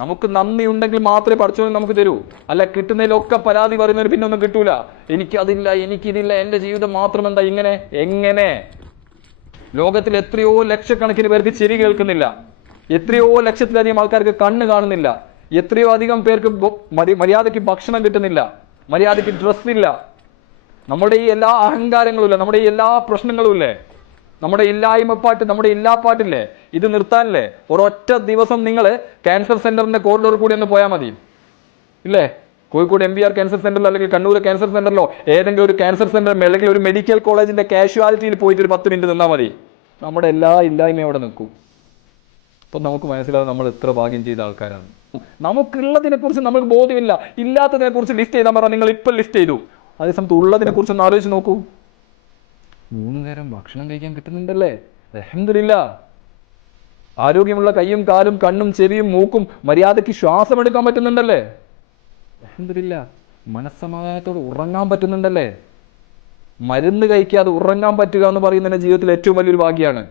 നമുക്ക് നന്ദി ഉണ്ടെങ്കിൽ മാത്രമേ പഠിച്ചോളൂ നമുക്ക് തരൂ. അല്ല കിട്ടുന്നതിലൊക്കെ പരാതി പറയുന്നവർ പിന്നെ ഒന്നും കിട്ടൂല. എനിക്കതില്ല, എനിക്കിതില്ല, എൻ്റെ ജീവിതം മാത്രം എന്താ ഇങ്ങനെ. എങ്ങനെ? ലോകത്തിൽ എത്രയോ ലക്ഷക്കണക്കിന് പേർക്ക് ചെവി കേൾക്കുന്നില്ല, എത്രയോ ലക്ഷത്തിലധികം ആൾക്കാർക്ക് കണ്ണ് കാണുന്നില്ല, എത്രയോ അധികം പേർക്ക് മര്യാദയ്ക്ക് ഭക്ഷണം കിട്ടുന്നില്ല, മര്യാദയ്ക്ക് ഡ്രസ്സില്ല. നമ്മുടെ ഈ എല്ലാ അഹങ്കാരങ്ങളും ഇല്ലേ, നമ്മുടെ ഈ എല്ലാ പ്രശ്നങ്ങളും ഇല്ലേ, നമ്മുടെ ഇല്ലായ്മപ്പാട്ട്, നമ്മുടെ ഇല്ലാപ്പാട്ടില്ലേ, ഇത് നിർത്താനല്ലേ ഒരൊറ്റ ദിവസം നിങ്ങൾ ക്യാൻസർ സെന്ററിന്റെ കോറിഡോർ കൂടി ഒന്ന് പോയാൽ മതി ഇല്ലേ? കോഴിക്കോട് MBR ക്യാൻസർ സെന്ററിലോ അല്ലെങ്കിൽ കണ്ണൂർ ക്യാൻസർ സെന്ററിലോ ഏതെങ്കിലും ഒരു ക്യാൻസർ സെന്റർ അല്ലെങ്കിൽ ഒരു മെഡിക്കൽ കോളേജിന്റെ കാഷ്വാലിറ്റിയിൽ പോയിട്ട് ഒരു 10 മിനിറ്റ് നിന്നാൽ മതി. നമ്മുടെ എല്ലാ ഇല്ലായ്മയും അവിടെ നിൽക്കും. അപ്പം നമുക്ക് മനസ്സിലാവും നമ്മൾ എത്ര ഭാഗ്യം ചെയ്ത ആൾക്കാരാണ്. നമുക്കുള്ളതിനെ കുറിച്ച് നമുക്ക് ബോധ്യമില്ല. ഇല്ലാത്തതിനെ കുറിച്ച് ലിസ്റ്റ് ചെയ്താൽ പറഞ്ഞാൽ നിങ്ങൾ ഇപ്പം ലിസ്റ്റ് ചെയ്തു. അതേസമയത്ത് ഉള്ളതിനെ കുറിച്ച് ഒന്ന് ആലോചിച്ച് നോക്കൂ. 3 നേരം ഭക്ഷണം കഴിക്കാൻ കിട്ടുന്നുണ്ടല്ലേ, അൽഹംദുലില്ലാഹ്. ആരോഗ്യമുള്ള കൈയും കാലും കണ്ണും ചെവിയും മൂക്കും മര്യാദയ്ക്ക് ശ്വാസം എടുക്കാൻ പറ്റുന്നുണ്ടല്ലേ, അൽഹംദുലില്ലാഹ്. മനസ്സമാധാനത്തോട് ഉറങ്ങാൻ പറ്റുന്നുണ്ടല്ലേ. മരുന്ന് കഴിക്കാതെ ഉറങ്ങാൻ പറ്റുക എന്ന് പറയുന്നത് ജീവിതത്തിൽ ഏറ്റവും വലിയൊരു ഭാഗ്യമാണ്.